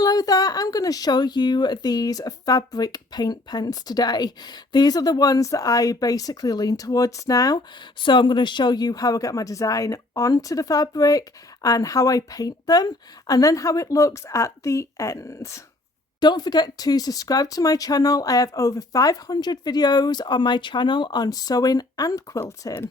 Hello there, I'm going to show you these fabric paint pens today. These are the ones that I basically lean towards now. So I'm going to show you how I get my design onto the fabric and how I paint them and then how it looks at the end. Don't forget to subscribe to my channel. I have over 500 videos on my channel on sewing and quilting.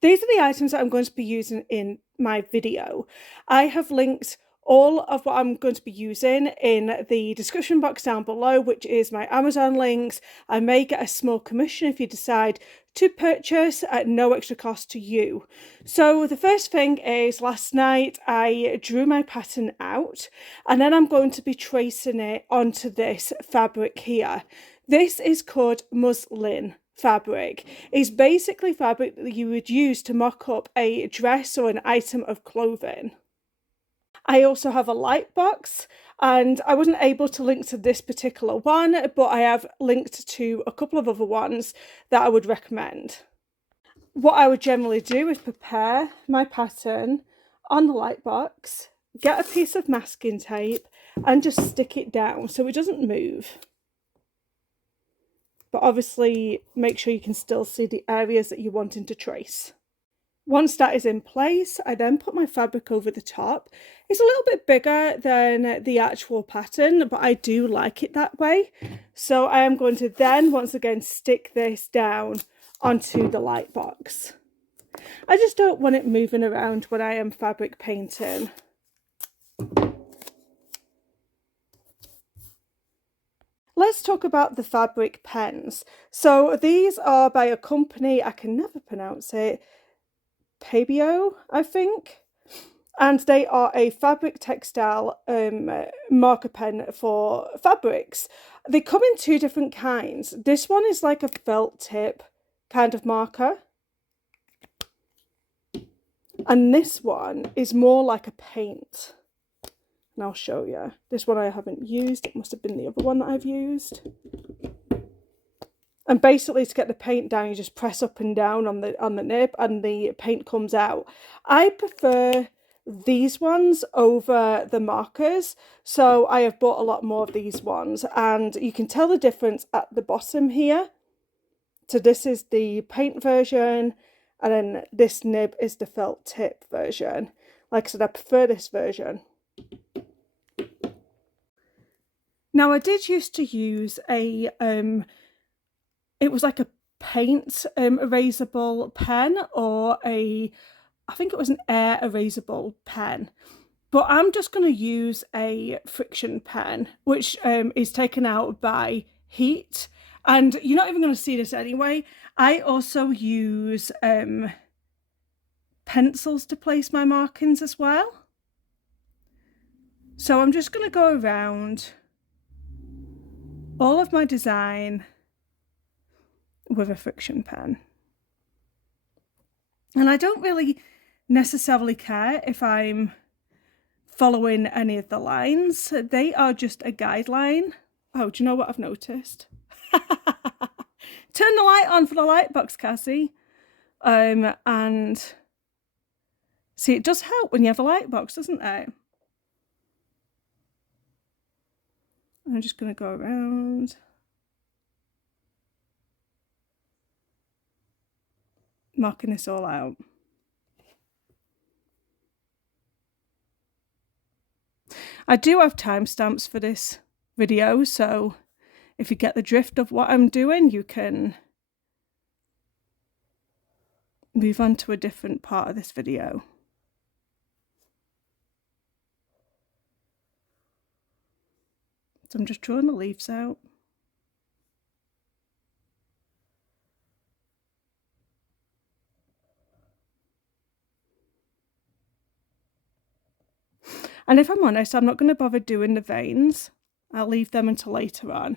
These are the items that I'm going to be using in my video. I have linked all of what I'm going to be using in the description box down below, which is my Amazon links. I may get a small commission if you decide to purchase at no extra cost to you. So the first thing is, last night I drew my pattern out and then I'm going to be tracing it onto this fabric here. This is called muslin fabric. Is basically fabric that you would use to mock up a dress or an item of clothing. I also have a light box, and I wasn't able to link to this particular one, but I have linked to a couple of other ones that I would recommend. What I would generally do is prepare my pattern on the light box, get a piece of masking tape and just stick it down so it doesn't move. But obviously make sure you can still see the areas that you're wanting to trace. Once that is in place, I then put my fabric over the top. It's a little bit bigger than the actual pattern, but I do like it that way. So I am going to then once again stick this down onto the light box. I just don't want it moving around when I am fabric painting. Let's talk about the fabric pens. So these are by a company, I can never pronounce it, Pebeo, I think. And they are a fabric textile marker pen for fabrics. They come in two different kinds. This one is like a felt tip kind of marker. And this one is more like a paint. And I'll show you. This one I haven't used. It must have been the other one that I've used. And basically to get the paint down, you just press up and down on the nib and the paint comes out. I prefer these ones over the markers. So I have bought a lot more of these ones. And you can tell the difference at the bottom here. So this is the paint version. And then this nib is the felt tip version. Like I said, I prefer this version. Now I did used to use a, it was like a paint erasable pen or I think it was an air erasable pen. But I'm just going to use a friction pen, which is taken out by heat. And you're not even going to see this anyway. I also use pencils to place my markings as well. So I'm just going to go around all of my design with a friction pen. And I don't really necessarily care if I'm following any of the lines. They are just a guideline. Oh, do you know what I've noticed? Turn the light on for the light box, Cassie. And see, it does help when you have a light box, doesn't it? I'm just going to go around. Marking this all out. I do have timestamps for this video, so if you get the drift of what I'm doing, you can move on to a different part of this video. So I'm just drawing the leaves out. And if I'm honest, I'm not going to bother doing the veins. I'll leave them until later on.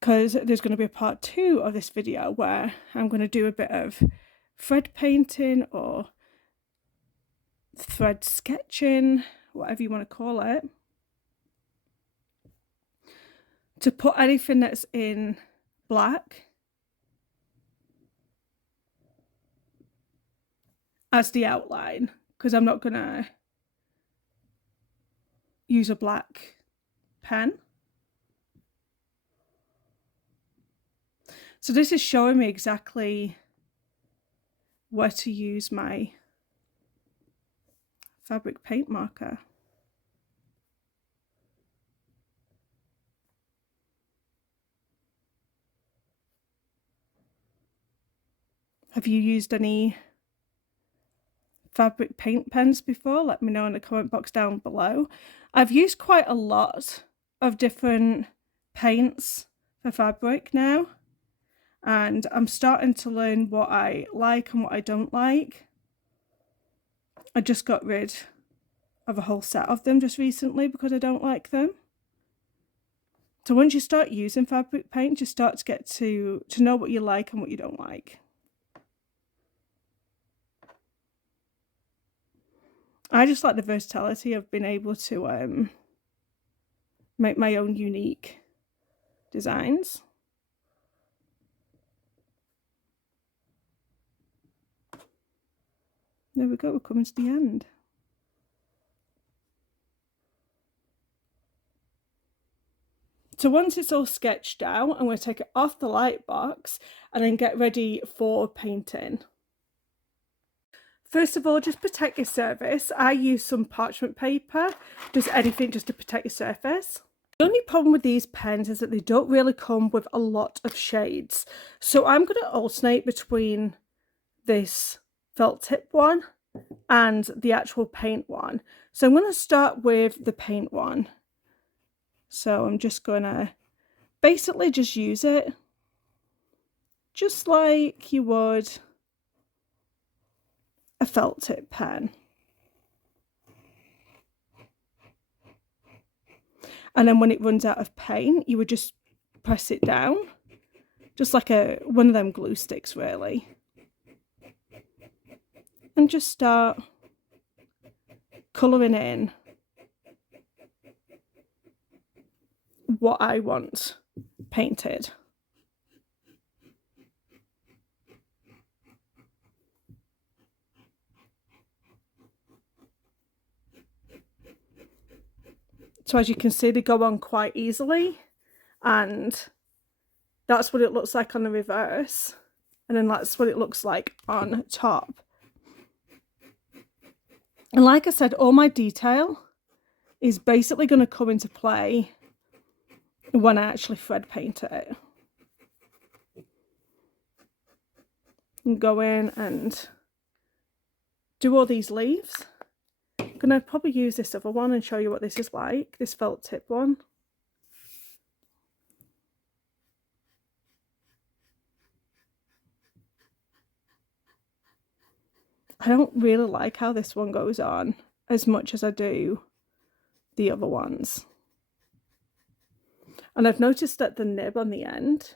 Because there's going to be a part 2 of this video where I'm going to do a bit of thread painting or thread sketching, whatever you want to call it, to put anything that's in black as the outline. because I'm not gonna use a black pen. So this is showing me exactly where to use my fabric paint marker. Have you used any fabric paint pens before? Let me know in the comment box down below. I've used quite a lot of different paints for fabric now, and I'm starting to learn what I like and what I don't like. I just got rid of a whole set of them just recently because I don't like them. So once you start using fabric paint, you start to get to know what you like and what you don't like. I just like the versatility of being able to make my own unique designs. There we go, we're coming to the end. So once it's all sketched out, I'm going to take it off the light box and then get ready for painting. First of all, just protect your surface. I use some parchment paper, just anything just to protect your surface. The only problem with these pens is that they don't really come with a lot of shades. So I'm going to alternate between this felt tip one and the actual paint one. So I'm going to start with the paint one. So I'm just going to basically just use it just like you would a felt tip pen. And then when it runs out of paint, you would just press it down, just like one of them glue sticks really. And just start colouring in what I want painted. So as you can see, they go on quite easily, and that's what it looks like on the reverse, and then that's what it looks like on top. And like I said, all my detail is basically going to come into play when I actually thread paint it. And go in and do all these leaves. I'm going to probably use this other one and show you what this is like, this felt tip one. I don't really like how this one goes on as much as I do the other ones. And I've noticed that the nib on the end,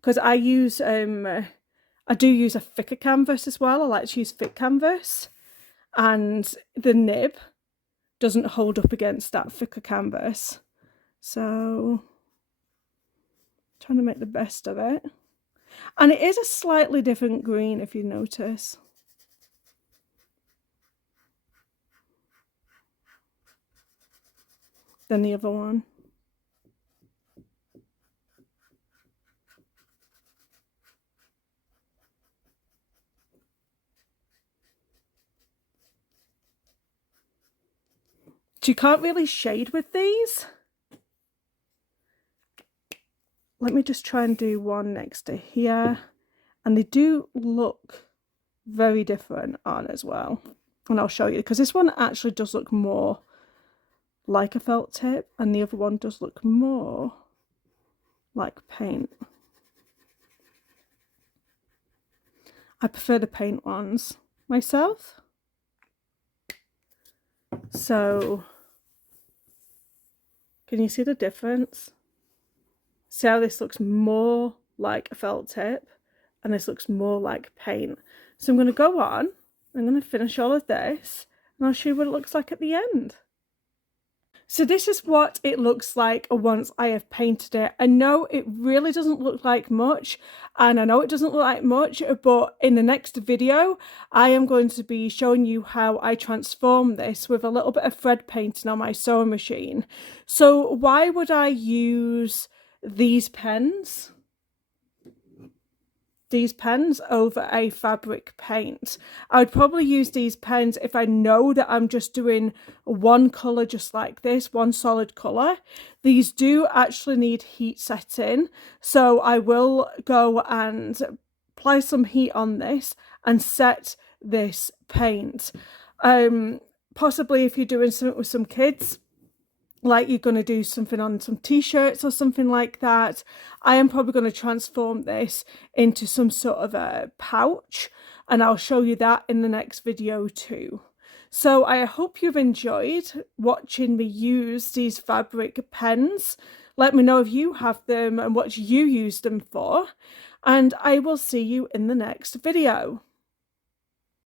because I do use a thicker canvas as well. I like to use thick canvas, and the nib doesn't hold up against that thicker canvas. So trying to make the best of it. And it is a slightly different green, if you notice. Than the other one. So you can't really shade with these. Let me just try and do one next to here. And they do look very different on as well. And I'll show you, because this one actually does look more like a felt tip, and the other one does look more like paint. I prefer the paint ones myself. So can you see the difference? See how this looks more like a felt tip and this looks more like paint. So I'm going to go on, I'm going to finish all of this, and I'll show you what it looks like at the end. So this is what it looks like once I have painted it. I know it really doesn't look like much, and I know it doesn't look like much, but in the next video, I am going to be showing you how I transform this with a little bit of thread painting on my sewing machine. So why would I use these pens? These pens over a fabric paint. I would probably use these pens if I know that I'm just doing one colour just like this, one solid colour. These do actually need heat setting, so I will go and apply some heat on this and set this paint. Possibly if you're doing something with some kids, like you're going to do something on some t-shirts or something like that, I am probably going to transform this into some sort of a pouch, and I'll show you that in the next video too. So I hope you've enjoyed watching me use these fabric pens. Let me know if you have them and what you use them for, and I will see you in the next video.